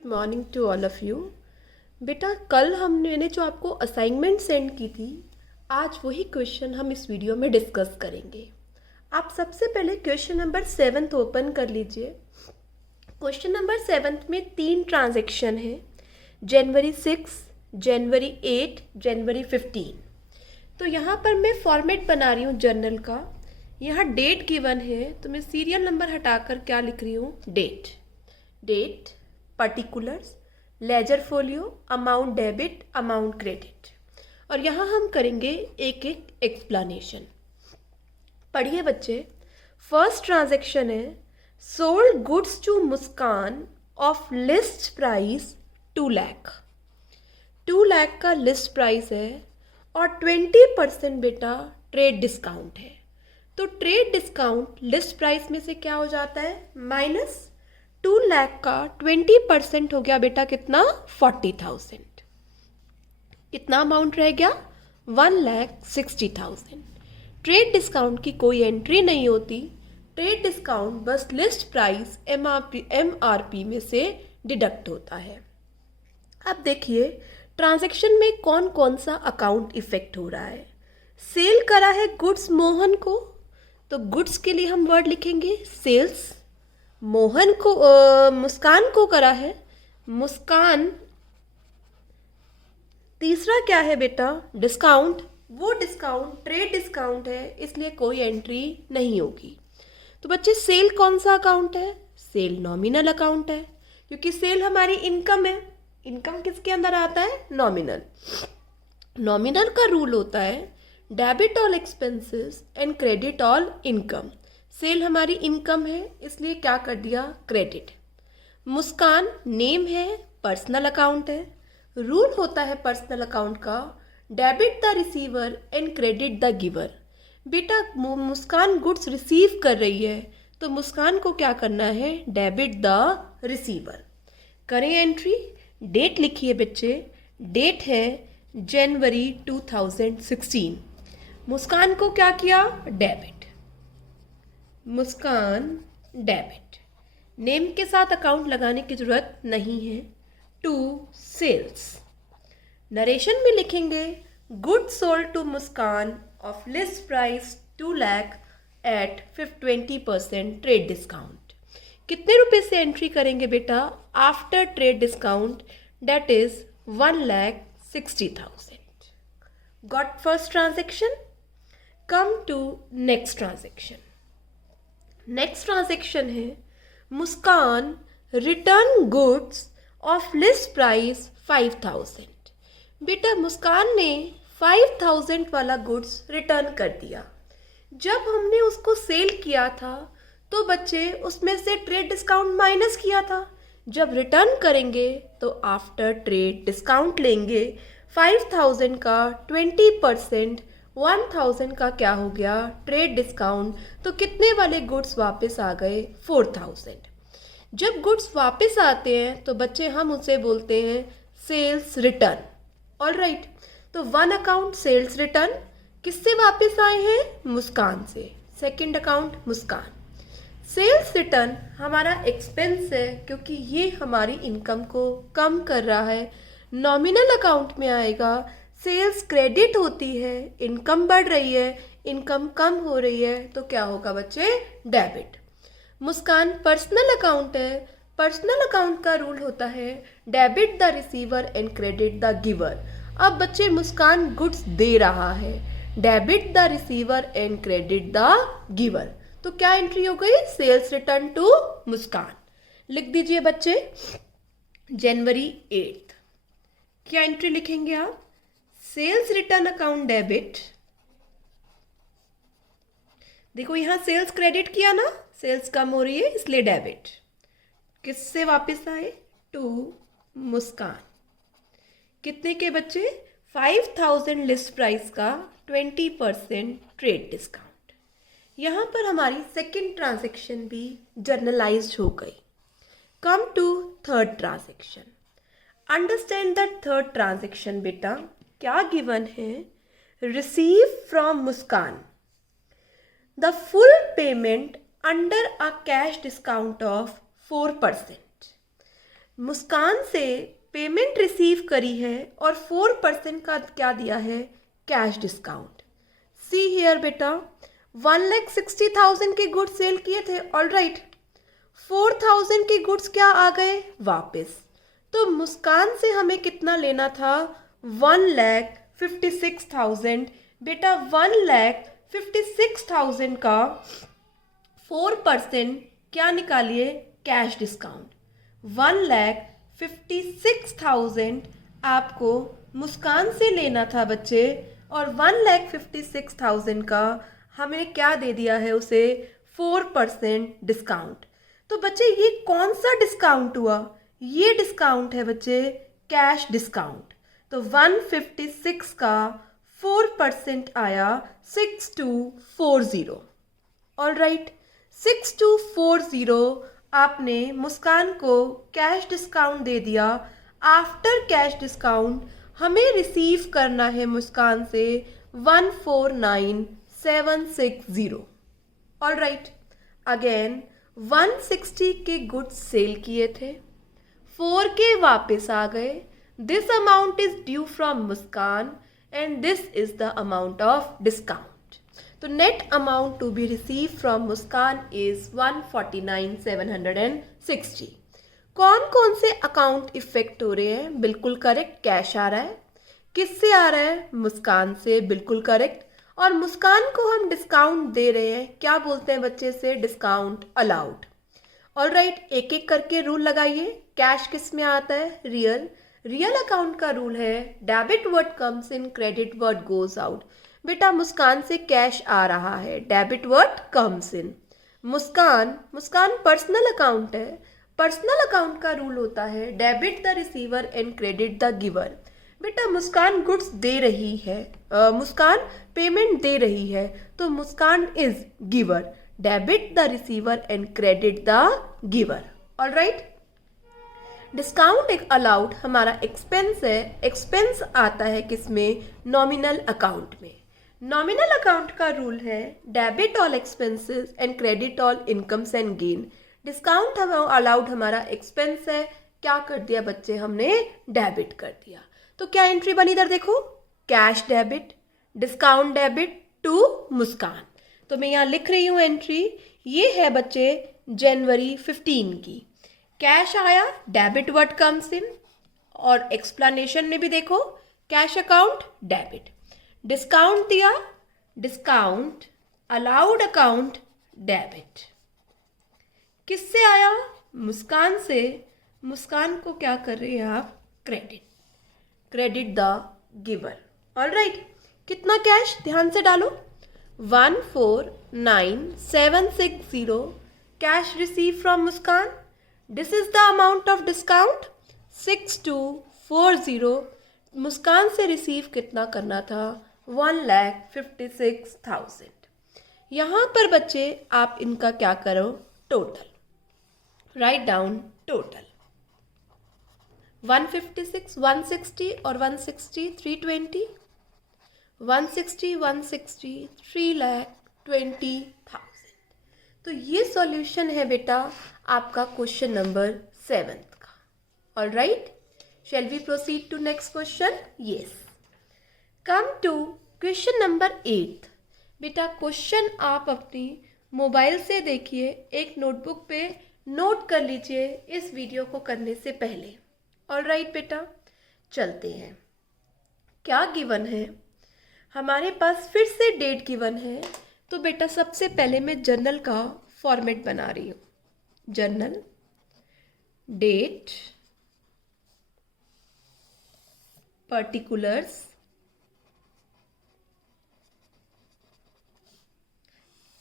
Morning to all of you. बेटा कल मैंने जो आपको असाइनमेंट सेंड की थी, आज वही क्वेश्चन हम इस वीडियो में डिस्कस करेंगे। आप सबसे पहले क्वेश्चन नंबर 7 ओपन कर लीजिए। क्वेश्चन नंबर 7 में 3 ट्रांजैक्शन है, जनवरी 6, जनवरी 8, जनवरी 15। तो यहाँ पर मैं फॉर्मेट बना रही हूँ जर्नल का। यहाँ डेट गिवन है तो मैं सीरियल नंबर हटाकर क्या लिख रही हूँ, date, particulars, ledger folio, amount debit, amount credit. और यहाँ हम करेंगे एक एक एक्सप्लेनेशन। पढ़िए बच्चे। फर्स्ट ट्रांजैक्शन है sold goods to Muskan of list price 2 lakh. 2 lakh का लिस्ट प्राइस है और 20% बेटा ट्रेड डिस्काउंट है। तो ट्रेड डिस्काउंट लिस्ट प्राइस में से क्या हो जाता है, माइनस 2 लाख का 20% हो गया बेटा कितना, 40,000। कितना अमाउंट रह गया, 1,60,000। ट्रेड डिस्काउंट की कोई एंट्री नहीं होती। ट्रेड डिस्काउंट बस लिस्ट प्राइस MRP में से डिडक्ट होता है। अब देखिए ट्रांजैक्शन में कौन कौन सा अकाउंट इफेक्ट हो रहा है। सेल करा है गुड्स मोहन को, तो गुड्स के लिए हम वर्ड लिखेंगे सेल्स। मोहन को मुस्कान को करा है मुस्कान। तीसरा क्या है बेटा, डिस्काउंट। वो डिस्काउंट ट्रेड डिस्काउंट है, इसलिए कोई एंट्री नहीं होगी। तो बच्चे सेल कौन सा अकाउंट है, सेल नॉमिनल अकाउंट है, क्योंकि सेल हमारी इनकम है। इनकम किसके अंदर आता है, नॉमिनल। नॉमिनल का रूल होता है debit all expenses and credit all income. Sale हमारी इनकम है, इसलिए क्या कर दिया, क्रेडिट। मुस्कान नेम है, पर्सनल अकाउंट है। रूल होता है पर्सनल अकाउंट का debit the receiver and credit the giver. बेटा मुस्कान गुड्स रिसीव कर रही है, तो मुस्कान को क्या करना है, डेबिट द रिसीवर। करें एंट्री। डेट लिखिए बच्चे, डेट है जनवरी 2016। मुस्कान को क्या किया, डेबिट। मुस्कान डेबिट। नेम के साथ अकाउंट लगाने की जरूरत नहीं है। To sales. नरेशन में लिखेंगे goods sold to Muskan of list price 2 lakh at 20% trade discount. कितने रुपए से एंट्री करेंगे बेटा, after trade discount, that is 1,60,000। Got first transaction. Come to next transaction. Next transaction है Muskan return goods of list price 5,000। बेटा मुस्कान ने 5,000 वाला गुड्स रिटर्न कर दिया। जब हमने उसको सेल किया था तो बच्चे उसमें से ट्रेड डिस्काउंट माइनस किया था। जब रिटर्न करेंगे तो आफ्टर ट्रेड डिस्काउंट लेंगे। 5,000 का 20%, 1,000 का क्या हो गया, ट्रेड डिस्काउंट। तो कितने वाले गुड्स वापस आ गए, 4,000। जब गुड्स वापस आते हैं तो बच्चे हम उसे बोलते हैं सेल्स रिटर्न। All right. तो वन अकाउंट सेल्स रिटर्न किससे वापस आए हैं, मुस्कान से। सेकंड अकाउंट मुस्कान। सेल्स रिटर्न हमारा एक्सपेंस है, क्योंकि ये हमारी इनकम को कम कर रहा है। नॉमिनल अकाउंट में आएगा। सेल्स क्रेडिट होती है, इनकम बढ़ रही है, इनकम कम हो रही है, तो क्या होगा बच्चे, डेबिट। मुस्कान पर्सनल अकाउंट है। पर्सनल अकाउंट का रूल होता है debit the receiver and credit the giver. अब बच्चे मुस्कान गुड्स दे रहा है, debit the receiver and credit the giver. तो क्या एंट्री हो गई, सेल्स रिटर्न टू मुस्कान। लिख दीजिए बच्चे जनवरी 8। क्या एंट्री लिखेंगे आप, सेल्स रिटर्न अकाउंट डेबिट। देखो यहां सेल्स क्रेडिट किया ना, सेल्स कम हो रही है इसलिए डेबिट। किससे वापस आए, टू मुस्कान। कितने के बच्चे, 5,000 लिस्ट प्राइस का 20% ट्रेड डिस्काउंट। यहां पर हमारी सेकंड ट्रांजैक्शन भी जर्नलाइज्ड हो गई। Come to third transaction. Understand the third transaction बेटा। क्या गिवन है, receive from Muskan the full payment under a cash discount of 4%। Muskan से पेमेंट रिसीव करी है और 4% का क्या दिया है, कैश डिस्काउंट। सी हियर बेटा, 1,60,000 के गुड्स सेल किए थे, ऑल राइट, 4,000 के गुड्स क्या आ गए वापस। तो मुस्कान से हमें कितना लेना था, 1,56,000। बेटा 1,56,000 का 4% क्या निकालिए, कैश डिस्काउंट। 1,56,000 आपको मुस्कान से लेना था बच्चे, और 1,56,000 का हमें क्या दे दिया है उसे, 4% डिस्काउंट। तो बच्चे ये कौन सा डिस्काउंट हुआ, ये डिस्काउंट है बच्चे कैश डिस्काउंट। तो 156 का 4% आया 6240। ऑल राइट, 6240 आपने मुस्कान को कैश डिस्काउंट दे दिया। आफ्टर कैश डिस्काउंट हमें रिसीव करना है मुस्कान से 149,760। ऑल राइट, अगेन 160 के गुड्स सेल किए थे, 4 के वापस आ गए। This amount is due from Muskan and this is the amount of discount. तो net amount to be receive from Muskan is 149,760। कौन कौन से अकाउंट इफेक्ट हो रहे हैं, बिल्कुल करेक्ट, कैश आ रहा है। किससे आ रहा है, मुस्कान से, बिल्कुल करेक्ट। और मुस्कान को हम डिस्काउंट दे रहे हैं, क्या बोलते हैं बच्चे से, डिस्काउंट अलाउड। ऑल राइट, एक एक करके रूल लगाइए। कैश किस में आता है, रियल। रियल अकाउंट का रूल है debit word comes in, credit word goes out. बेटा मुस्कान से कैश आ रहा है, डेबिट वर्ड कम्स इन। मुस्कान पर्सनल अकाउंट है, पर्सनल अकाउंट का रूल होता है debit the receiver and credit the giver. बेटा मुस्कान गुड्स दे रही है, मुस्कान पेमेंट दे रही है, तो Muskan is giver, debit the receiver and credit the giver. All right, discount एक अलाउड हमारा एक्सपेंस है। एक्सपेंस आता है किसमें, नॉमिनल अकाउंट में। नॉमिनल अकाउंट का रूल है debit all expenses and credit all incomes and gain. Discount allowed हमारा एक्सपेंस है, क्या कर दिया बच्चे, हमने डेबिट कर दिया। तो क्या एंट्री बनी इधर देखो, cash debit, discount debit to Muskan. तो मैं यहाँ लिख रही हूँ एंट्री, ये है बच्चे जनवरी 15 की। कैश आया, डेबिट वर्ड कम्स इन, और एक्सप्लेनेशन में भी देखो कैश अकाउंट डेबिट। डिस्काउंट दिया, डिस्काउंट अलाउड अकाउंट डेबिट। किससे आया, मुस्कान से। मुस्कान को क्या कर रहे हैं आप, credit, credit the giver. All right, कितना कैश ध्यान से डालो, 149,760 cash receive from Muskan. This is the amount of discount 6240। मुस्कान से रिसीव कितना करना था, 1,56,000। यहाँ पर बच्चे आप इनका क्या करो, टोटल राइट डाउन, टोटल 156, 160 और 160 320, 160 160 3,20,000। तो ये सॉल्यूशन है बेटा आपका क्वेश्चन नंबर 7 का। All right, shall we proceed to next question, yes. Come to question number 8। बेटा क्वेश्चन आप अपनी मोबाइल से देखिए, एक नोटबुक पे नोट कर लीजिए इस वीडियो को करने से पहले। ऑल राइट बेटा, चलते हैं। क्या गिवन है हमारे पास, फिर से डेट गिवन है। तो बेटा सबसे पहले मैं जर्नल का फॉर्मेट बना रही हूँ, जर्नल डेट पर्टिकुलर्स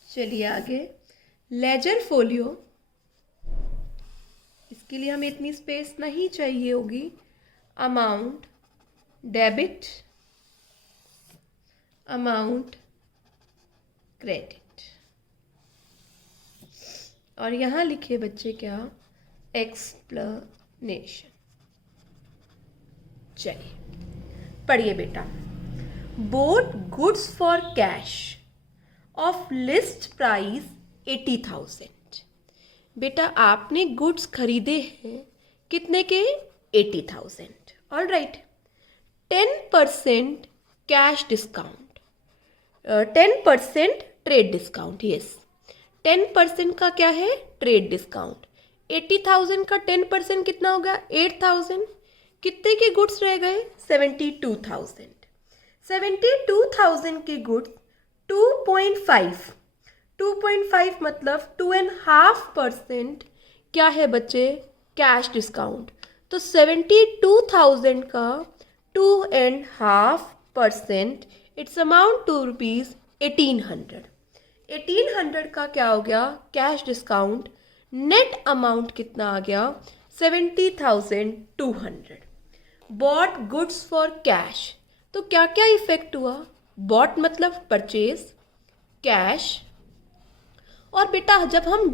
चलिए आगे, लेजर फोलियो, इसके लिए हमें इतनी स्पेस नहीं चाहिए होगी। अमाउंट डेबिट, अमाउंट क्रेडिट, और यहाँ लिखे बच्चे क्या, एक्सप्लेनेशन। चलिए पढ़िए बेटा, boat goods for cash of list price 80,000। बेटा आपने गुड्स खरीदे हैं कितने के? 80,000। All right. 10% cash discount, 10% trade discount, yes 10% का क्या है? Trade discount. 80,000 का 10% कितना हो गया? 8,000। कितने के गुड्स रह गए? 72,000। 72,000 के गुड्स 2.5 मतलब 2.5% क्या है बच्चे? Cash discount. तो 72,000 का 2.5% इट्स अमाउंट टू रुपीज़ 1800। 1800 का क्या हो गया? Cash discount. नेट अमाउंट कितना आ गया? 70,200। बॉट गुड्स फॉर कैश, तो क्या क्या इफेक्ट हुआ? बॉट मतलब परचेज, कैश, और बेटा जब हम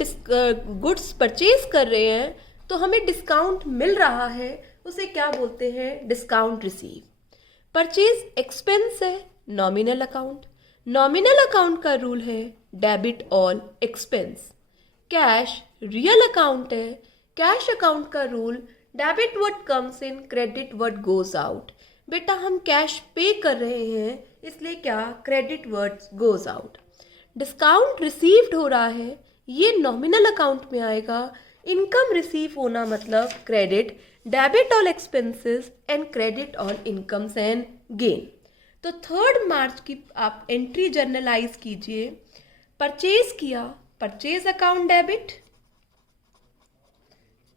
गुड्स परचेज कर रहे हैं तो हमें डिस्काउंट मिल रहा है, उसे क्या बोलते हैं? Discount receive. परचेज एक्सपेंस है, नॉमिनल अकाउंट। नॉमिनल अकाउंट का रूल है debit all expense. Cash real account है, कैश अकाउंट का rule debit what comes in, credit what goes out. बेटा हम कैश पे कर रहे हैं, इसलिए क्या? Credit what goes out. Discount received हो रहा है, ये नॉमिनल अकाउंट में आएगा। इनकम रिसीव होना मतलब credit, debit all expenses and credit all incomes and gain. तो 3 मार्च की आप एंट्री जर्नलाइज कीजिए। परचेज किया, purchase account debit,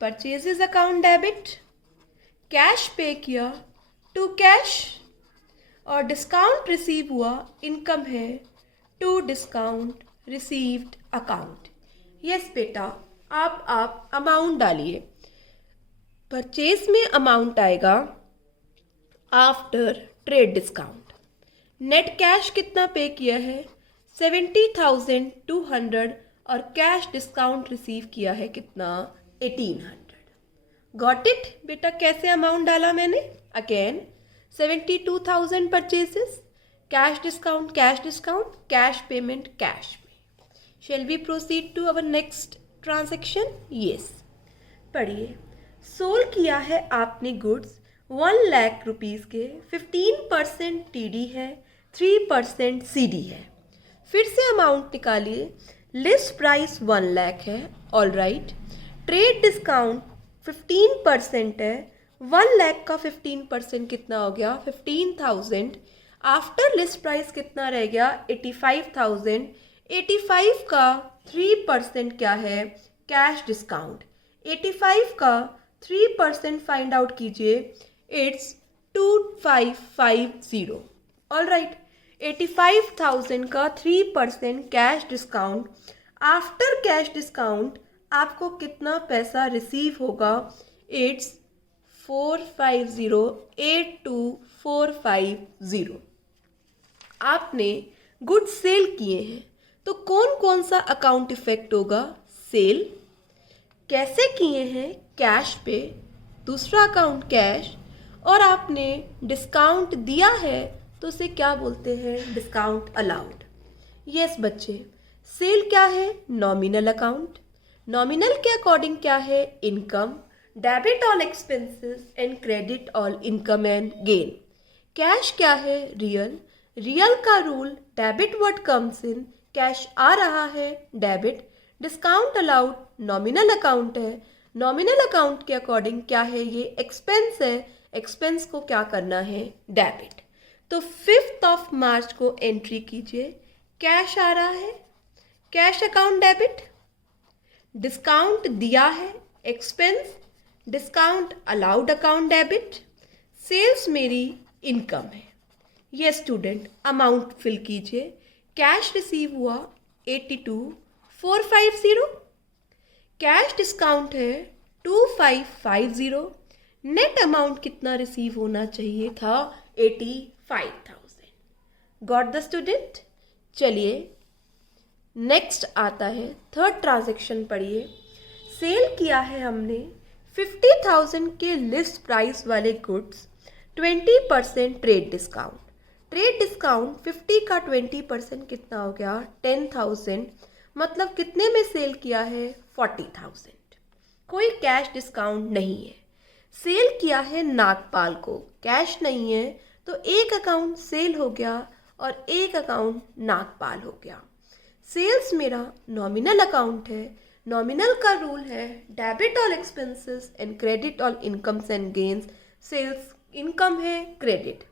purchases account debit. Cash pay किया टू कैश, और डिस्काउंट रिसीव हुआ, इनकम है to discount received account. Yes बेटा, आप अमाउंट डालिए। परचेज में अमाउंट आएगा after trade discount. Net cash कितना पे किया है? 70,200, और कैश डिस्काउंट रिसीव किया है कितना? 1800। गॉट इट बेटा? कैसे अमाउंट डाला मैंने? Again 72,000 purchases, cash discount, cash payment, cash pay. Shall we proceed to our next transaction? Yes, पढ़िए। सोल किया है आपने गुड्स 1 लाख रुपीज़ के, 15% TD है, 3% CD है। फिर से अमाउंट निकालिए। लिस्ट प्राइस 1 लाख है, ऑल राइट। ट्रेड डिस्काउंट 15% है, 1 लाख का 15% कितना हो गया? 15,000। आफ्टर लिस्ट प्राइस कितना रह गया? 85,000। 85 का 3% क्या है? Cash discount. 85 का 3% फाइंड आउट कीजिए, इट्स 2550। All right. 85,000 का 3% cash discount. After cash discount आपको कितना पैसा रिसीव होगा? इट्स 450,82,450। आपने गुड्स सेल किए हैं, तो कौन कौन सा अकाउंट इफेक्ट होगा? सेल। कैसे किए हैं? कैश पे। दूसरा अकाउंट कैश, और आपने डिस्काउंट दिया है तो उसे क्या बोलते हैं? Discount allowed. यस बच्चे, सेल क्या है? Nominal account. नॉमिनल के अकॉर्डिंग क्या है? Income, debit all expenses and credit all income and gain. Cash क्या है? रियल। रियल का rule debit what comes in, cash आ रहा है, debit. Discount allowed nominal account है, नॉमिनल अकाउंट के अकॉर्डिंग क्या है? ये एक्सपेंस है, एक्सपेंस को क्या करना है? डेबिट। तो 5 मार्च को एंट्री कीजिए। कैश आ रहा है, कैश अकाउंट डेबिट। डिस्काउंट दिया है, expense. Discount allowed account debit. Sales मेरी इनकम है। ये स्टूडेंट अमाउंट फिल कीजिए। कैश रिसीव हुआ 82,450। कैश डिस्काउंट है 2550। नेट अमाउंट कितना रिसीव होना चाहिए था? 85,000। Got the student? चलिए नेक्स्ट आता है 3rd ट्रांजेक्शन पढ़िए। सेल किया है हमने 50,000 के लिस्ट प्राइस वाले goods, 20% trade discount. Trade discount 50 का 20% कितना हो गया? 10,000। मतलब कितने में सेल किया है? 40,000। कोई कैश डिस्काउंट नहीं है। सेल किया है नागपाल को, कैश नहीं है, तो एक अकाउंट सेल हो गया और एक अकाउंट नागपाल हो गया। सेल्स मेरा नॉमिनल अकाउंट है। नॉमिनल का रूल है debit all expenses and credit all incomes and gains. Sales income है, क्रेडिट।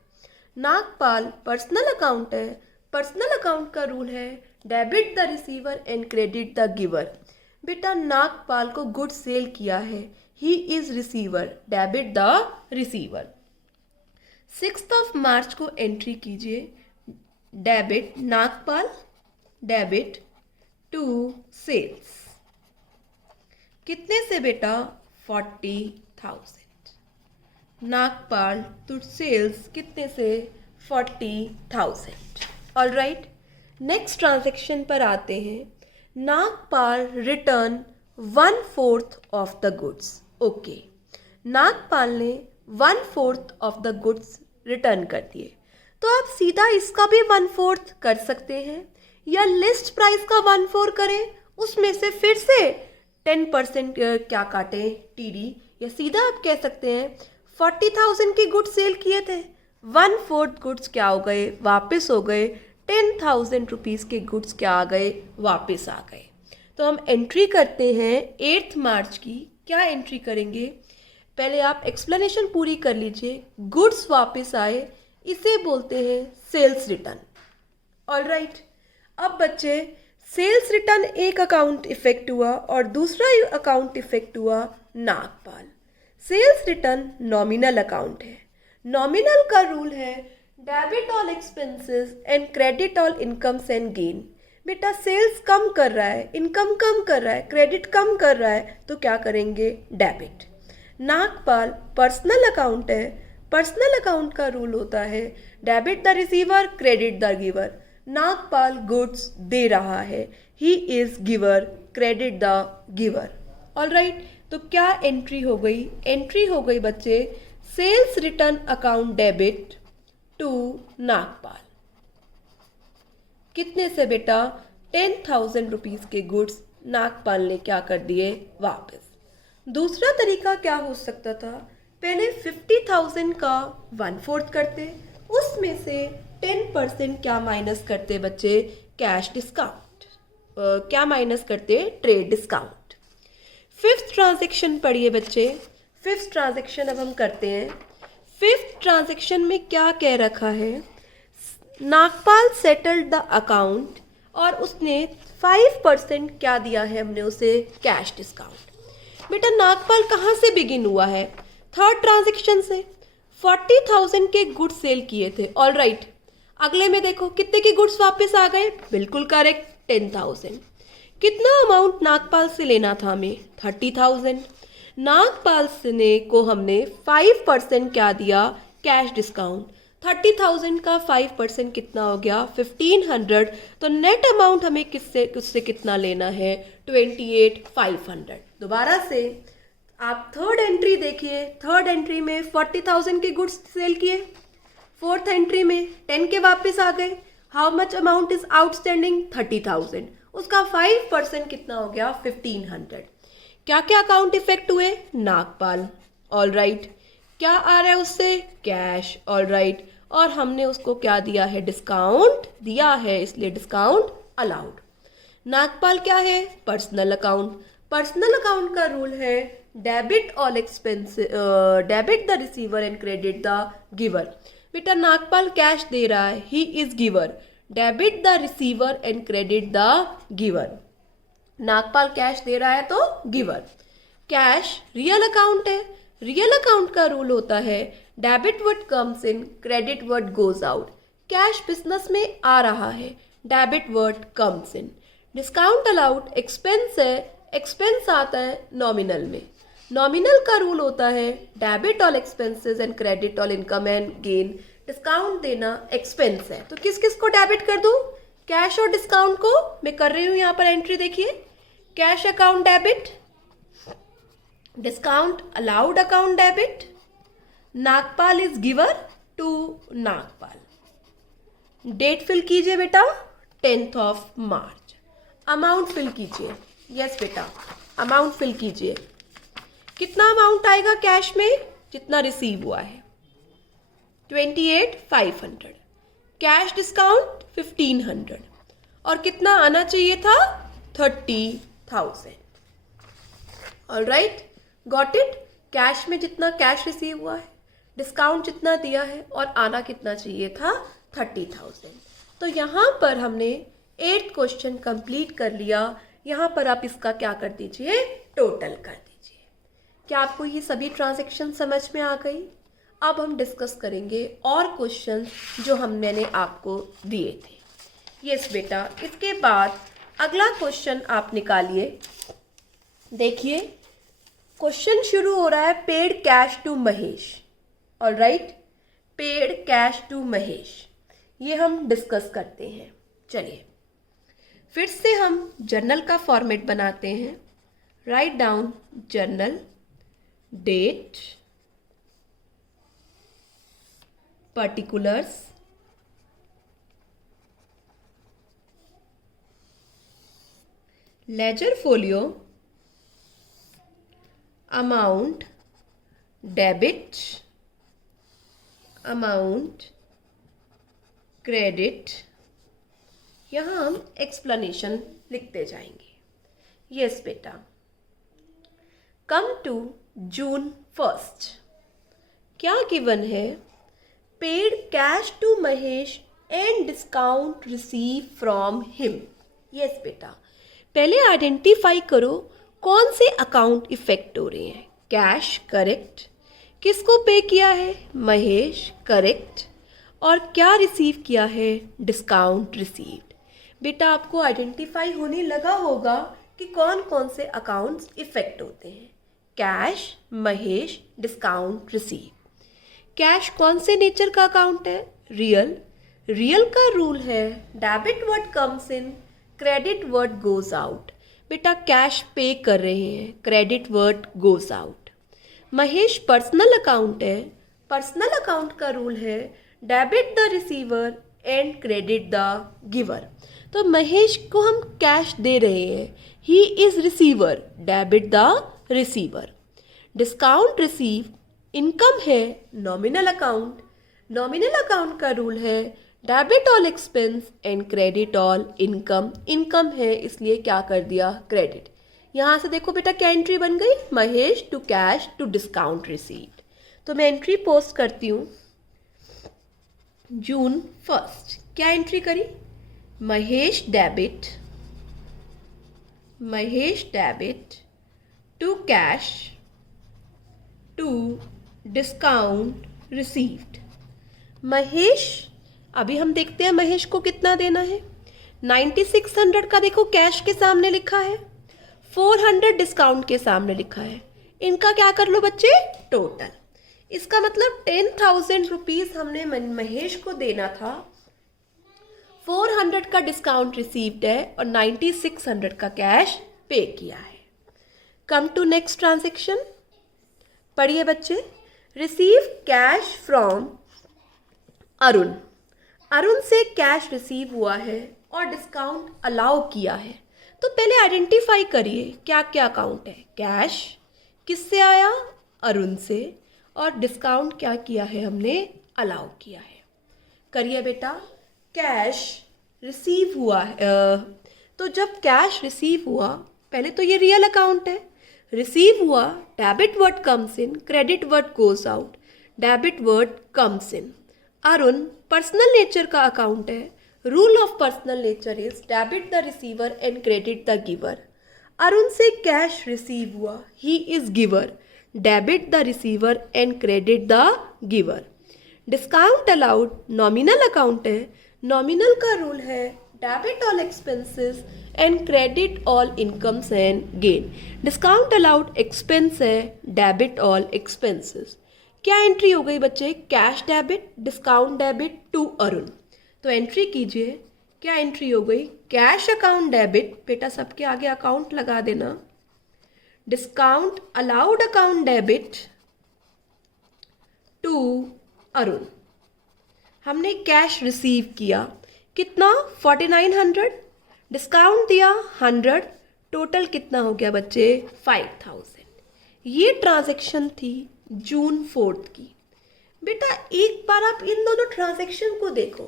नागपाल पर्सनल अकाउंट है। पर्सनल अकाउंट का रूल है debit the receiver and credit the giver. बेटा नागपाल को गुड सेल किया है, he is receiver, debit the receiver. 6 March को entry कीजिए, debit Nagpal, debit to sales. कितने से बेटा? 40,000। नागपाल टू सेल्स कितने से? 40,000। ऑल राइट, नेक्स्ट ट्रांजेक्शन पर आते हैं। Nagpal return 1/4 of the goods. Okay, Nagpal ने 1/4 ऑफ द गुड्स रिटर्न कर दिए, तो आप सीधा इसका भी 1/4 कर सकते हैं, या लिस्ट प्राइस का 1/4 करें, उसमें से फिर से 10% क्या काटें, टीडी, या सीधा आप कह सकते हैं 40,000 की गुड्स सेल किए थे, 1/4 गुड्स क्या हो गए? वापस हो गए। 10,000 रुपीज़ के गुड्स क्या आ गए? वापस आ गए। तो हम एंट्री करते हैं 8 मार्च की। क्या एंट्री करेंगे? पहले आप एक्सप्लेनेशन पूरी कर लीजिए। गुड्स वापस आए, इसे बोलते हैं सेल्स रिटर्न। ऑल राइट, अब बच्चे सेल्स रिटर्न एक अकाउंट इफेक्ट हुआ और दूसरा अकाउंट इफेक्ट हुआ Nagpal. Sales return nominal account है। नॉमिनल का रूल है debit all expenses and credit all incomes and gain. बेटा सेल्स कम कर रहा है, इनकम कम कर रहा है, क्रेडिट कम कर रहा है, तो क्या करेंगे? डेबिट। नागपाल पर्सनल अकाउंट है। पर्सनल अकाउंट का रूल होता है debit the receiver, credit the giver. Nagpal goods दे रहा है, he is giver, credit the giver. All right, तो क्या एंट्री हो गई? एंट्री हो गई बच्चे sales return account debit to Nagpal. कितने से बेटा? 10,000 रुपीज़ के गुड्स नागपाल ने क्या कर दिए? वापस। दूसरा तरीका क्या हो सकता था? पहले 50,000 का 1/4 करते, उसमें से 10% क्या माइनस करते बच्चे? Cash discount. क्या माइनस करते? Trade discount. 5th ट्रांजेक्शन पढ़िए बच्चे। 5th ट्रांजेक्शन अब हम करते हैं। 5th ट्रांजेक्शन में क्या कह रखा है? नागपाल सेटल्ड द अकाउंट और उसने 5% क्या दिया है हमने उसे? Cash discount. बेटा नागपाल कहाँ से बिगिन हुआ है? 3rd ट्रांजेक्शन से। 40,000 के गुड्स सेल किए थे। ऑल राइट, अगले में देखो कितने के गुड्स वापस आ गए? बिल्कुल करेक्ट, 10,000। कितना अमाउंट नागपाल से लेना था हमें? 30,000। नागपाल ने को हमने 5% क्या दिया? Cash discount. 30,000 का 5% कितना हो गया? 1,500। तो नेट अमाउंट हमें उससे कितना लेना है? 28,500। दोबारा से आप 3rd एंट्री देखिए। 3rd एंट्री में 40,000 के गुड्स सेल किए। 4th एंट्री में 10 के वापस आ गए। How much amount is outstanding? 30,000। उसका 5% कितना हो गया? 1,500। क्या क्या अकाउंट इफेक्ट हुए? नागपाल। ऑल राइट, क्या आ रहा है उससे? कैश। ऑल राइट, और हमने उसको क्या दिया है? डिस्काउंट दिया है, इसलिए डिस्काउंट अलाउड। नागपाल क्या है? Personal account. पर्सनल अकाउंट का रूल है debit all expenses, debit the receiver and credit the giver. बेटा नागपाल कैश दे रहा है, he is giver, debit the receiver and credit the giver. Nagpal cash दे रहा है तो गिवर। कैश रियल अकाउंट है। रियल अकाउंट का रूल होता है debit word comes in, credit word goes out. Cash business में आ रहा है, डेबिट वर्ड कम्स इन। डिस्काउंट अलाउड एक्सपेंस है, एक्सपेंस आता है नॉमिनल में। नॉमिनल का रूल होता है debit all expenses and credit all income and gain. Discount देना एक्सपेंस है, तो किस किस को डेबिट कर दूं? कैश और डिस्काउंट को। मैं कर रही हूं यहाँ पर एंट्री, देखिए cash account debit, discount allowed account debit. Nagpal is giver to Nagpal. Date fill कीजिए बेटा 10th मार्च। अमाउंट फिल कीजिए। यस बेटा, अमाउंट फिल कीजिए। कितना अमाउंट आएगा कैश में जितना रिसीव हुआ है 28,500, कैश डिस्काउंट 1,500 और कितना आना चाहिए था 30,000। Alright, got it. कैश में जितना कैश रिसीव हुआ है, डिस्काउंट जितना दिया है और आना कितना चाहिए था 30,000। तो यहाँ पर हमने 8th क्वेश्चन कंप्लीट कर लिया। यहाँ पर आप इसका क्या कर दीजिए, टोटल कर दीजिए। क्या आपको ये सभी ट्रांजैक्शन समझ में आ गई? अब हम डिस्कस करेंगे और क्वेश्चन जो मैंने आपको दिए थे। यस बेटा, इसके बाद अगला क्वेश्चन आप निकालिए। देखिए, क्वेश्चन शुरू हो रहा है paid cash to Mahesh. All right, paid cash to Mahesh, ये हम डिस्कस करते हैं। चलिए फिर से हम जर्नल का फॉर्मेट बनाते हैं। Write down journal, date, particulars, ledger folio, amount, debit, amount, credit. यहाँ हम एक्सप्लेनेशन लिखते जाएंगे। यस बेटा, कम टू जून 1st, क्या गिवन है? Paid cash to Mahesh and discount receive from him. Yes बेटा, पहले आइडेंटिफाई करो कौन से अकाउंट इफेक्ट हो रहे हैं। Cash, correct. किसको पे किया है? महेश, करेक्ट। और क्या रिसीव किया है? Discount received. बेटा आपको आइडेंटिफाई होने लगा होगा कि कौन कौन से अकाउंट्स इफेक्ट होते हैं। Cash, Mahesh, discount receive. Cash कौन से नेचर का अकाउंट है? रियल। रियल का रूल है debit word comes in, credit word goes out. बेटा कैश पे कर रहे हैं, credit word goes out. Mahesh personal account है, पर्सनल अकाउंट का रूल है debit the receiver and credit the giver. तो महेश को हम कैश दे रहे हैं, ही is receiver, debit the receiver. Discount receive income है, नॉमिनल अकाउंट। नॉमिनल अकाउंट का रूल है debit all expense and credit all income. Income है इसलिए क्या कर दिया? क्रेडिट। यहाँ से देखो बेटा क्या एंट्री बन गई? Mahesh to cash to discount received. तो मैं एंट्री पोस्ट करती हूँ जून 1st। क्या एंट्री करी? Mahesh debit to cash to discount received. Mahesh, अभी हम देखते हैं महेश को कितना देना है। 9600 का देखो कैश के सामने लिखा है, 400 डिस्काउंट के सामने लिखा है। इनका क्या कर लो बच्चे? टोटल। इसका मतलब 10,000 रुपीज हमने महेश को देना था, 400 का डिस्काउंट रिसीव्ड है और 9600 का कैश पे किया है। कम टू नेक्स्ट ट्रांजेक्शन, पढ़िए बच्चे। Receive cash from Arun. Arun से कैश रिसीव हुआ है और डिस्काउंट अलाउ किया है। तो पहले आइडेंटिफाई करिए क्या क्या अकाउंट है। कैश किससे आया? अरुण से। और डिस्काउंट क्या किया है हमने? अलाउ किया है। करिए बेटा। कैश रिसीव हुआ है, तो जब कैश रिसीव हुआ, पहले तो ये रियल अकाउंट है। रिसीव हुआ, debit word comes in, credit word goes out, debit word comes in. Arun personal nature का अकाउंट है। Rule of personal nature is debit the receiver and credit the giver. Arun से cash receive हुआ, ही is giver, debit the receiver and credit the giver. Discount allowed nominal account है। Nominal का rule है debit all expenses and credit all incomes and gain. Discount allowed expense है, debit all expenses. क्या entry हो गई बच्चे? Cash debit, discount debit to Arun. तो entry कीजिए, क्या एंट्री हो गई? कैश अकाउंट डेबिट, बेटा सबके आगे अकाउंट लगा देना। Discount allowed account debit to Arun. हमने कैश रिसीव किया, कितना? 4900। डिस्काउंट दिया 100, टोटल कितना हो गया बच्चे? 5000। ये ट्रांजैक्शन थी जून 4 की। बेटा एक बार आप इन दोनों ट्रांजैक्शन को देखो,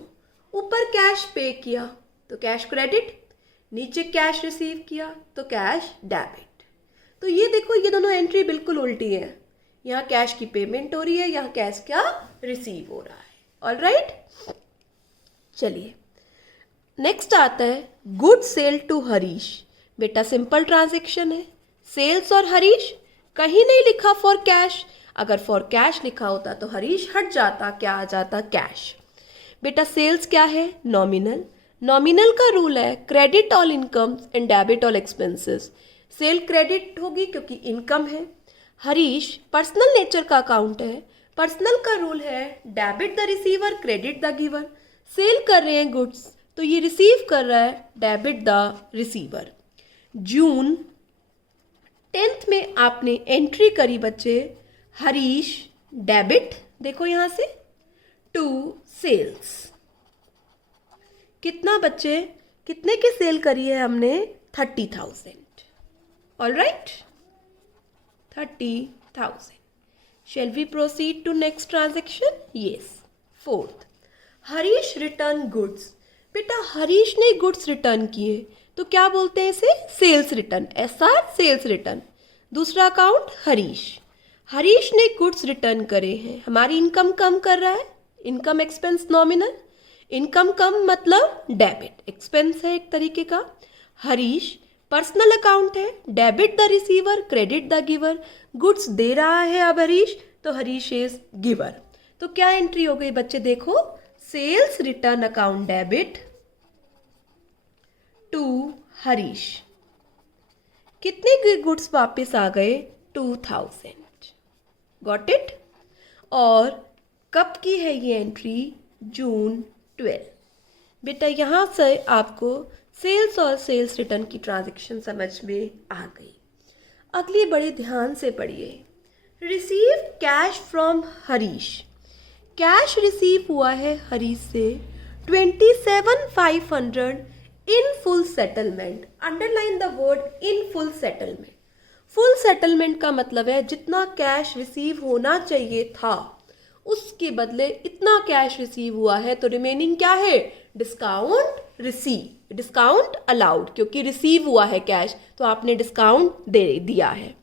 ऊपर कैश पे किया तो कैश क्रेडिट, नीचे कैश रिसीव किया तो कैश डेबिट। तो ये देखो, ये दोनों एंट्री बिल्कुल उल्टी है। यहाँ कैश की पेमेंट हो रही है, यहाँ कैश क्या रिसीव हो रहा है। ऑलराइट, चलिए नेक्स्ट आता है गुड सेल टू हरीश। बेटा सिंपल ट्रांजैक्शन है, सेल्स और हरीश, कहीं नहीं लिखा फॉर कैश। अगर फॉर कैश लिखा होता तो हरीश हट जाता, क्या आ जाता, कैश। बेटा सेल्स क्या है, नॉमिनल। नॉमिनल का रूल है credit all incomes and debit all expenses. Sale credit होगी क्योंकि इनकम है। हरीश पर्सनल नेचर का अकाउंट है, पर्सनल का रूल है debit the receiver credit the giver. Sale कर रहे हैं गुड्स तो ये रिसीव कर रहा है, debit the receiver. June 10th में आपने एंट्री करी बच्चे, हरीश डेबिट, देखो यहां से, टू सेल्स। कितना बच्चे, कितने की सेल करी है हमने, 30,000। Alright, 30,000। Shall we proceed to next transaction? Yes. 4th, Harish return goods. बेटा हरीश ने गुड्स रिटर्न किए तो क्या बोलते हैं इसे, sales return, SR sales return. दूसरा अकाउंट हरीश, हरीश ने गुड्स रिटर्न करे हैं, हमारी इनकम कम कर रहा है, इनकम एक्सपेंस नॉमिनल, इनकम कम मतलब डेबिट, एक्सपेंस है एक तरीके का। हरीश पर्सनल अकाउंट है, debit the receiver credit the giver, goods दे रहा है अब हरीश तो हरीश इज गिवर। तो क्या एंट्री हो गई बच्चे, देखो sales return account debit to Harish. कितने गुड्स वापस आ गए, 2000। Got it. और कब की है ये एंट्री, जून 12। बेटा यहाँ से आपको सेल्स और सेल्स रिटर्न की ट्रांजैक्शन समझ में आ गई। अगली बड़े ध्यान से पढ़िए, receive cash from Harish. Cash receive हुआ है हरीश से 27,500 in full settlement. Underline the word in full settlement. Full settlement का मतलब है जितना कैश रिसीव होना चाहिए था उसके बदले इतना कैश रिसीव हुआ है, तो रिमेनिंग क्या है, डिस्काउंट रिसीव, डिस्काउंट अलाउड, क्योंकि रिसीव हुआ है कैश तो आपने डिस्काउंट दे दिया है।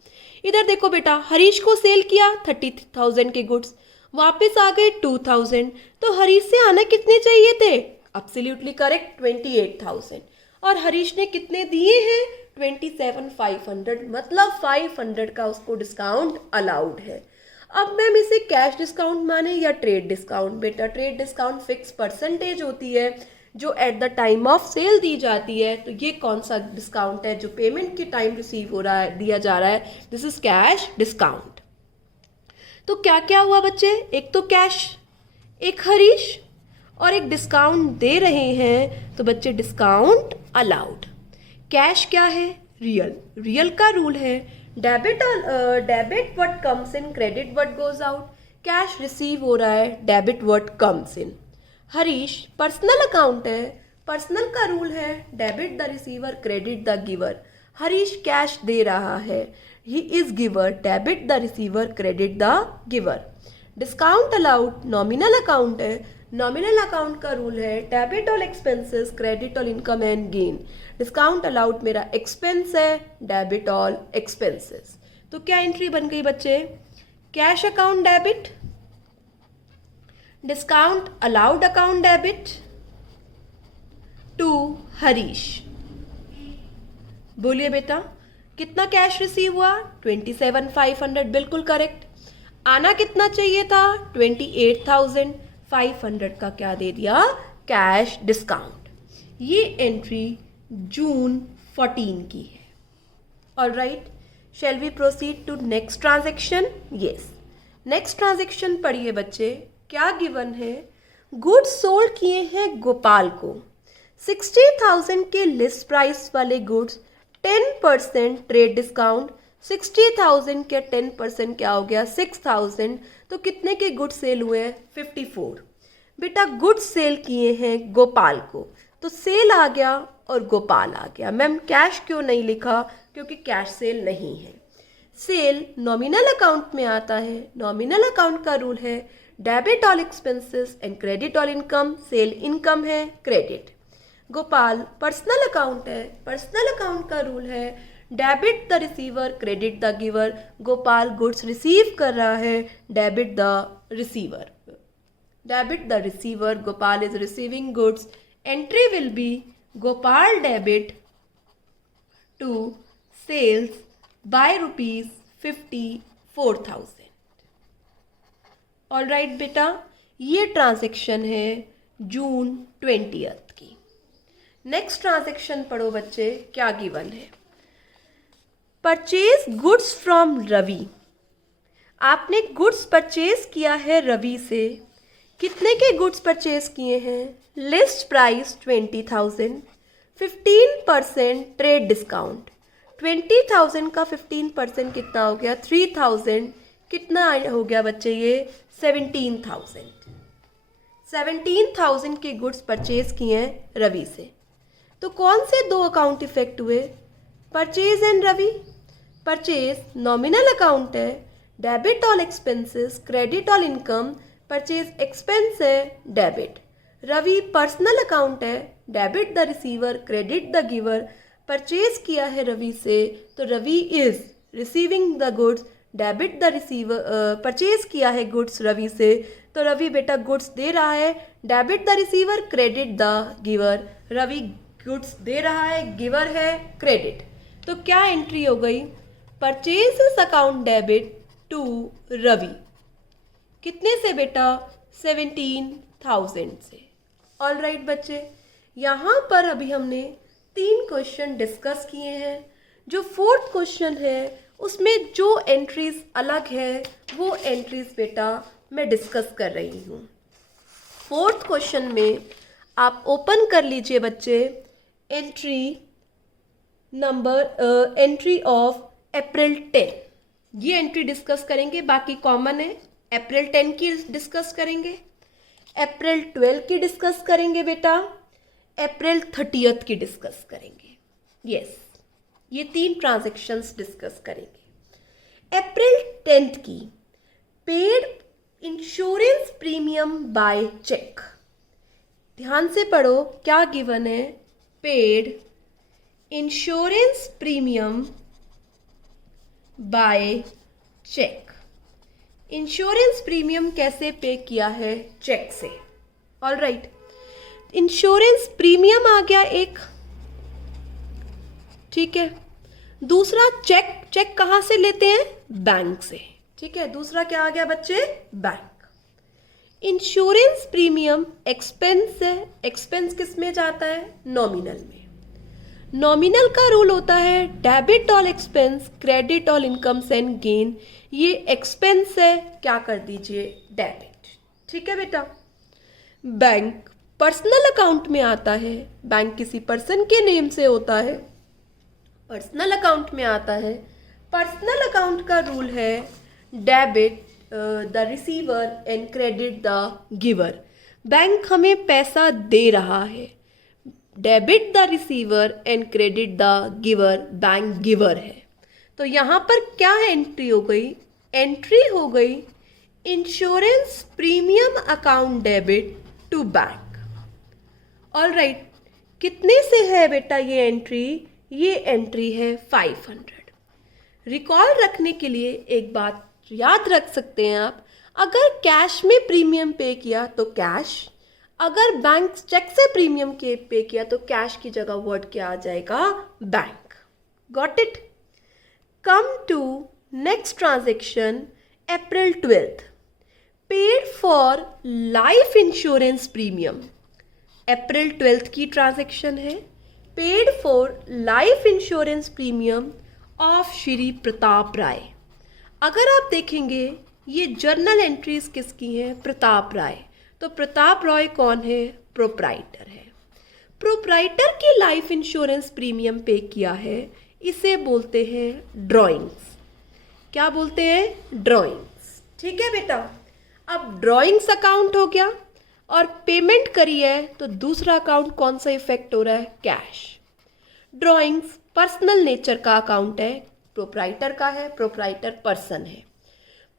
इधर देखो बेटा, हरीश को सेल किया 30,000 के गुड्स, वापस आ गए 2,000, तो हरीश से आना कितने चाहिए थे, एब्सोल्युटली करेक्ट 28,000, और हरीश ने कितने दिए हैं, 27,500, मतलब 500 का उसको डिस्काउंट अलाउड है। अब मैम इसे कैश डिस्काउंट माने या ट्रेड डिस्काउंट, बेटा ट्रेड डिस्काउंट फिक्स परसेंटेज होती है जो at the time of sale दी जाती है। तो ये कौन सा डिस्काउंट है जो पेमेंट के टाइम रिसीव हो रहा है, दिया जा रहा है, दिस इज कैश डिस्काउंट। तो क्या क्या हुआ बच्चे, एक तो कैश, एक हरीश और एक डिस्काउंट दे रहे हैं, तो बच्चे डिस्काउंट अलाउड। कैश क्या है, रियल, रियल का रूल है debit what comes in credit what goes out. Cash receive हो रहा है, debit what comes in. Harish personal account है, पर्सनल का रूल है debit the receiver credit the giver. Harish cash दे रहा है, he is giver, debit the receiver credit the giver. Discount allowed nominal account है, नॉमिनल अकाउंट का रूल है debit all expenses credit all income and gain. Discount allowed मेरा expense है, debit all expenses. तो क्या एंट्री बन गई बच्चे, cash account debit, discount allowed account debit to Harish. बोलिए बेटा कितना कैश रिसीव हुआ, 27,500, बिल्कुल करेक्ट। आना कितना चाहिए था, 28,500 का क्या दे दिया, कैश डिस्काउंट। ये एंट्री जून 14 की है। All right, shall we proceed to next transaction. Yes, next transaction पढ़िए बच्चे, क्या गिवन है, गुड्स सोल्ड किए हैं गोपाल को 60,000 के लिस्ट प्राइस वाले गुड्स, 10% ट्रेड डिस्काउंट, 60,000 के 10% क्या हो गया, 6,000, तो कितने के गुड्स सेल हुए हैं, 54। बेटा गुड्स सेल किए हैं गोपाल को, तो सेल आ गया और गोपाल आ गया। मैम कैश क्यों नहीं लिखा, क्योंकि कैश सेल नहीं है। सेल नॉमिनल अकाउंट में आता है। नॉमिनल अकाउंट का रूल है debit all expenses and credit all income. Sale income है, क्रेडिट। गोपाल पर्सनल अकाउंट है। पर्सनल अकाउंट का रूल है debit the receiver, credit the giver. Gopal goods receive कर रहा है, debit the receiver. Debit the receiver, Gopal is receiving goods. Entry will be Gopal debit to sales by ₹54,000। All right बेटा, ये transaction है जून 20 की। नेक्स्ट ट्रांजेक्शन पढ़ो बच्चे, क्या गिवन है। Purchase goods from Ravi. आपने गुड्स परचेज किया है रवि से। कितने के गुड्स परचेज किए हैं? List price 20,000, 15% trade discount. 20,000 का 15% कितना हो गया? 3,000। कितना हो गया बच्चे ये? 17,000। 17,000 के गुड्स परचेज किए हैं रवि से। तो कौन से दो अकाउंट इफेक्ट हुए? Purchase and Ravi. Purchase nominal account है, debit all expenses, credit all income. Purchase expense है, डेबिट। रवि पर्सनल अकाउंट है, debit the receiver, credit the giver. Purchase किया है रवि से, तो Ravi is receiving the goods, debit the receiver. Purchase किया है goods Ravi से, तो रवि बेटा गुड्स दे रहा है, debit the receiver, credit the giver. Ravi goods दे रहा है, गिवर है, क्रेडिट। तो क्या एंट्री हो गई? Purchase account debit to Ravi. कितने से बेटा? 17,000 से। ऑल राइट बच्चे, यहाँ पर अभी हमने 3 क्वेश्चन डिस्कस किए हैं। जो 4th क्वेश्चन है उसमें जो एंट्रीज अलग है वो एंट्रीज बेटा मैं डिस्कस कर रही हूँ। 4th क्वेश्चन में आप ओपन कर लीजिए बच्चे, एंट्री ऑफ अप्रैल 10। ये एंट्री डिस्कस करेंगे, बाकी कॉमन है। अप्रैल 10 की डिस्कस करेंगे, अप्रैल 12 की डिस्कस करेंगे बेटा, अप्रैल 30 की डिस्कस करेंगे। यस, ये 3 ट्रांजैक्शंस डिस्कस करेंगे। अप्रैल 10 की paid insurance premium by cheque. ध्यान से पढ़ो, क्या गिवन है? Paid insurance premium by cheque. Insurance premium कैसे पे किया है? चेक से। ऑल राइट, इंश्योरेंस प्रीमियम आ गया एक, ठीक है। दूसरा चेक कहाँ से लेते हैं? बैंक से, ठीक है। दूसरा क्या आ गया बच्चे? बैंक। इंश्योरेंस प्रीमियम एक्सपेंस है, एक्सपेंस किस में जाता है? नॉमिनल में। नॉमिनल का रूल होता है debit all expense, credit all incomes and gain. ये एक्सपेंस है, क्या कर दीजिए? डेबिट, ठीक है बेटा। बैंक पर्सनल अकाउंट में आता है, बैंक किसी पर्सन के नेम से होता है, पर्सनल अकाउंट में आता है। पर्सनल अकाउंट का रूल है debit the receiver and credit the giver. Bank हमें पैसा दे रहा है, debit the receiver and credit the giver, bank giver है। तो यहाँ पर क्या एंट्री हो गई? एंट्री हो गई insurance premium account debit to bank. All right, कितने से है बेटा ये एंट्री? ये एंट्री है 500। रिकॉल रखने के लिए एक बात याद रख सकते हैं आप, अगर कैश में प्रीमियम पे किया तो कैश, अगर बैंक चेक से प्रीमियम के पे किया तो कैश की जगह वर्ड क्या आ जाएगा? Bank. Got it? Come to next transaction, April 12th। Paid for life insurance premium. April 12th की ट्रांजेक्शन है। Paid for life insurance premium of Shri Pratap Rai. अगर आप देखेंगे ये जर्नल एंट्रीज किसकी हैं? प्रताप राय। तो प्रताप रॉय कौन है? प्रोप्राइटर है। प्रोप्राइटर की लाइफ इंश्योरेंस प्रीमियम पे किया है, इसे बोलते हैं ड्रॉइंग्स। क्या बोलते हैं? ड्रॉइंग्स, ठीक है बेटा। अब ड्रॉइंग्स अकाउंट हो गया और पेमेंट करी है, तो दूसरा अकाउंट कौन सा इफेक्ट हो रहा है? कैश। ड्रॉइंग्स पर्सनल नेचर का अकाउंट है, प्रोप्राइटर का है, प्रोप्राइटर पर्सन है।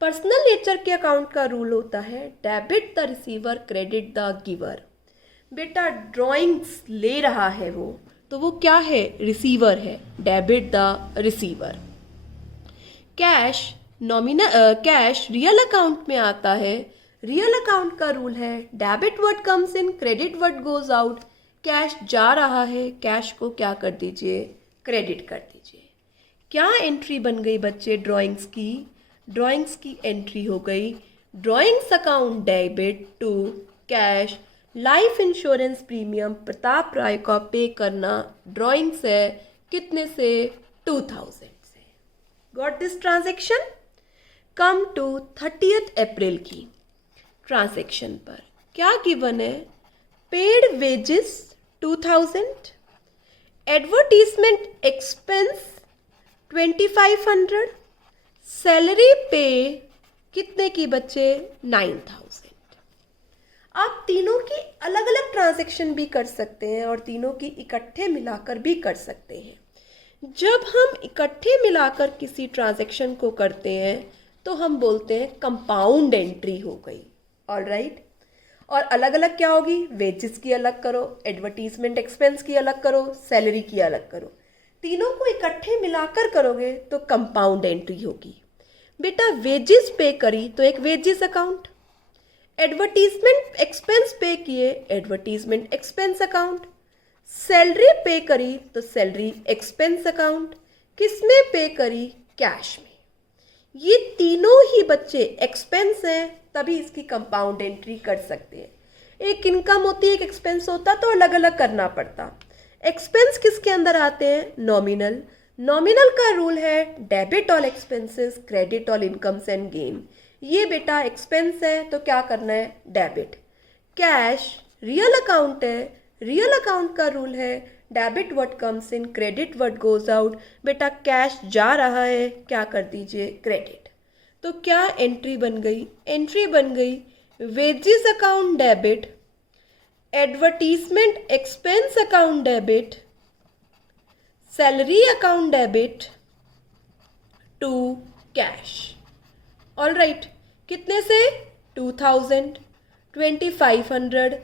पर्सनल नेचर के अकाउंट का रूल होता है debit the receiver credit the giver. बेटा ड्राइंग्स ले रहा है वो, तो वो क्या है, रिसीवर है, debit the receiver. Cash cash real account में आता है, रियल अकाउंट का रूल है debit what comes in credit what goes out. Cash जा रहा है, कैश को क्या कर दीजिए, क्रेडिट कर दीजिए। क्या एंट्री बन गई बच्चे ड्राइंग्स की, ड्राइंग्स की एंट्री हो गई drawings account debit to cash life insurance premium Pratap Rai का पे करना ड्राइंग्स है कितने से, 2000 से। Got this transaction. Come to 30 April की ट्रांजैक्शन पर क्या गिवन है, paid wages 2000, advertisement expense 2500, salary पे कितने की बच्चे, 9000। आप तीनों की अलग अलग ट्रांजैक्शन भी कर सकते हैं और तीनों की इकट्ठे मिलाकर भी कर सकते हैं। जब हम इकट्ठे मिलाकर किसी ट्रांजैक्शन को करते हैं तो हम बोलते हैं कंपाउंड एंट्री हो गई, ऑलराइट। और अलग अलग क्या होगी, वेजेस की अलग करो, एडवर्टीजमेंट एक्सपेंस की अलग करो, सैलरी की अलग करो। तीनों को इकट्ठे मिलाकर करोगे तो कंपाउंड एंट्री होगी। बेटा वेजेस पे करी तो एक वेजेस अकाउंट, एडवर्टीजमेंट एक्सपेंस पे किए एडवर्टीजमेंट एक्सपेंस अकाउंट, सैलरी पे करी तो सैलरी एक्सपेंस अकाउंट, किसमें पे करी, कैश में। ये तीनों ही बच्चे एक्सपेंस हैं, तभी इसकी कंपाउंड एंट्री कर सकते हैं। एक इनकम होती है, एक एक्सपेंस होता तो अलग अलग करना पड़ता। एक्सपेंस किसके अंदर आते हैं, नॉमिनल। नॉमिनल का रूल है debit all expenses credit all incomes and gain. ये बेटा एक्सपेंस है तो क्या करना है, डेबिट। कैश रियल अकाउंट है, रियल अकाउंट का रूल है debit what comes in credit what goes out. बेटा कैश जा रहा है, क्या कर दीजिए, क्रेडिट। तो क्या एंट्री बन गई, एंट्री बन गई wages account debit, advertisement expense account debit, salary account debit to cash. All right, कितने से, 2000, 2500,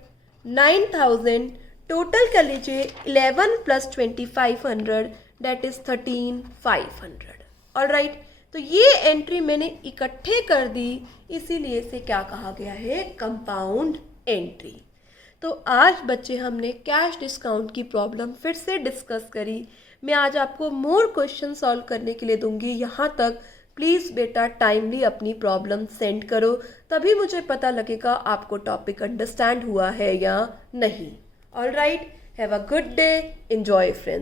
9000, टोटल कर लीजिए 11 + 2500 दैट इज 13500। ऑल राइट, तो ये एंट्री मैंने इकट्ठे कर दी, इसीलिए इसे क्या कहा गया है, कंपाउंड एंट्री। तो आज बच्चे हमने कैश डिस्काउंट की प्रॉब्लम फिर से डिस्कस करी। मैं आज आपको मोर क्वेश्चन सॉल्व करने के लिए दूंगी, यहाँ तक प्लीज़ बेटा टाइमली अपनी प्रॉब्लम सेंड करो, तभी मुझे पता लगेगा आपको टॉपिक अंडरस्टैंड हुआ है या नहीं। All right, have a good day, enjoy friends.